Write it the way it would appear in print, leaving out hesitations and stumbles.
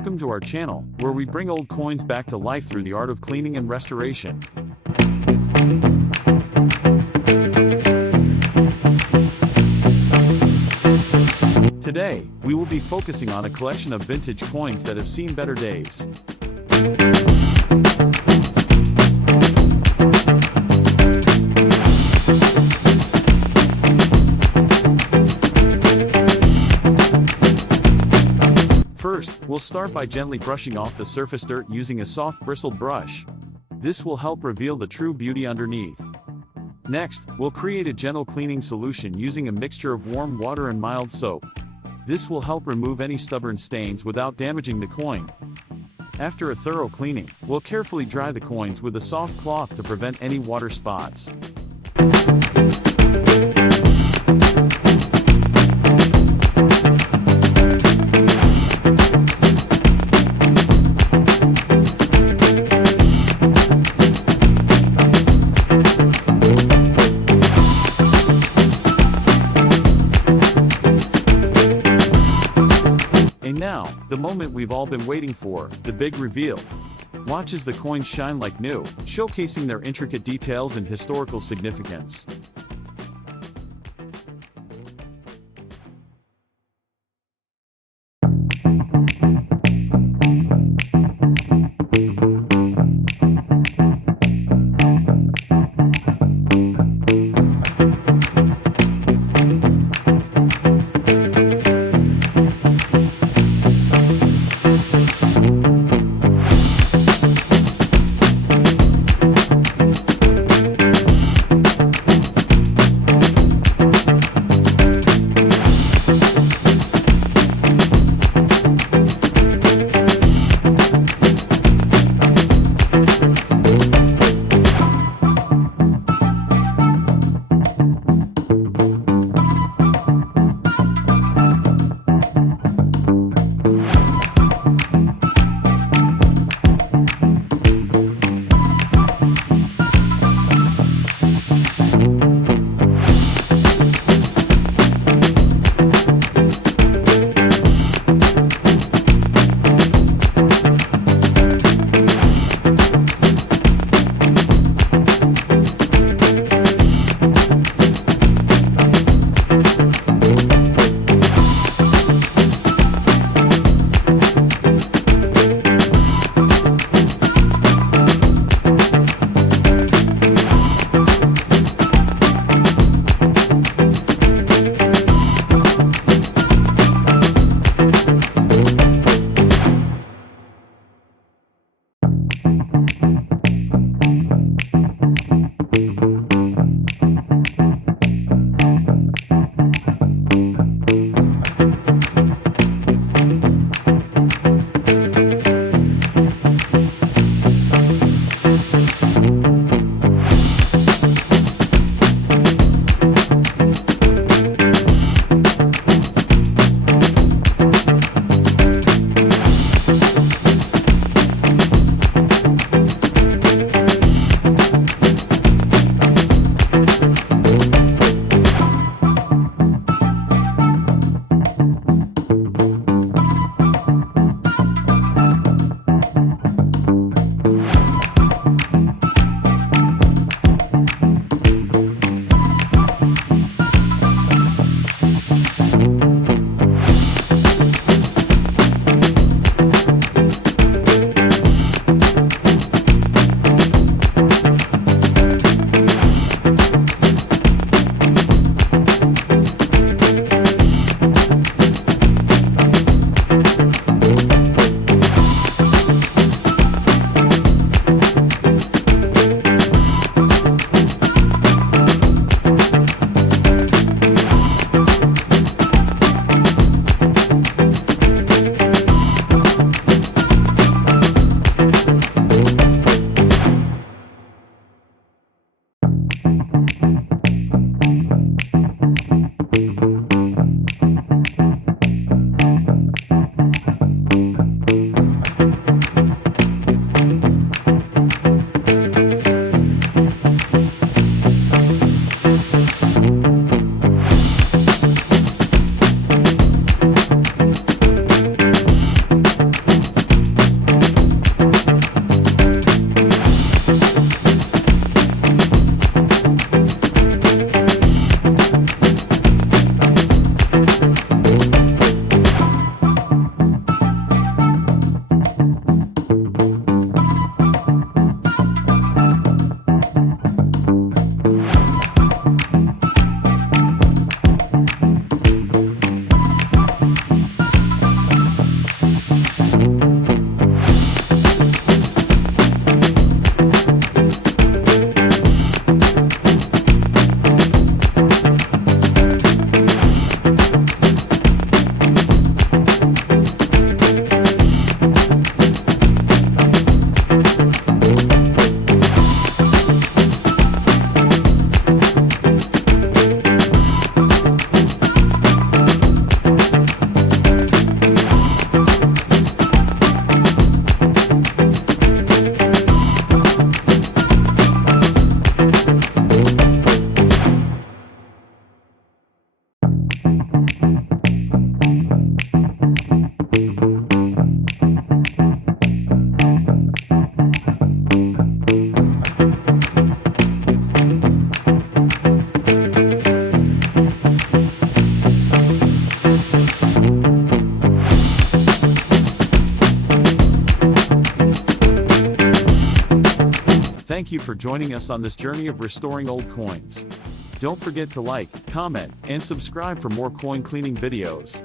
Welcome to our channel, where we bring old coins back to life through the art of cleaning and restoration. Today, we will be focusing on a collection of vintage coins that have seen better days. First, we'll start by gently brushing off the surface dirt using a soft bristled brush. This will help reveal the true beauty underneath. Next, we'll create a gentle cleaning solution using a mixture of warm water and mild soap. This will help remove any stubborn stains without damaging the coin. After a thorough cleaning, we'll carefully dry the coins with a soft cloth to prevent any water spots. Now, the moment we've all been waiting for, the big reveal. Watch as the coins shine like new, showcasing their intricate details and historical significance. for joining us on this journey of restoring old coins. Don't forget to like, comment, and subscribe for more coin cleaning videos.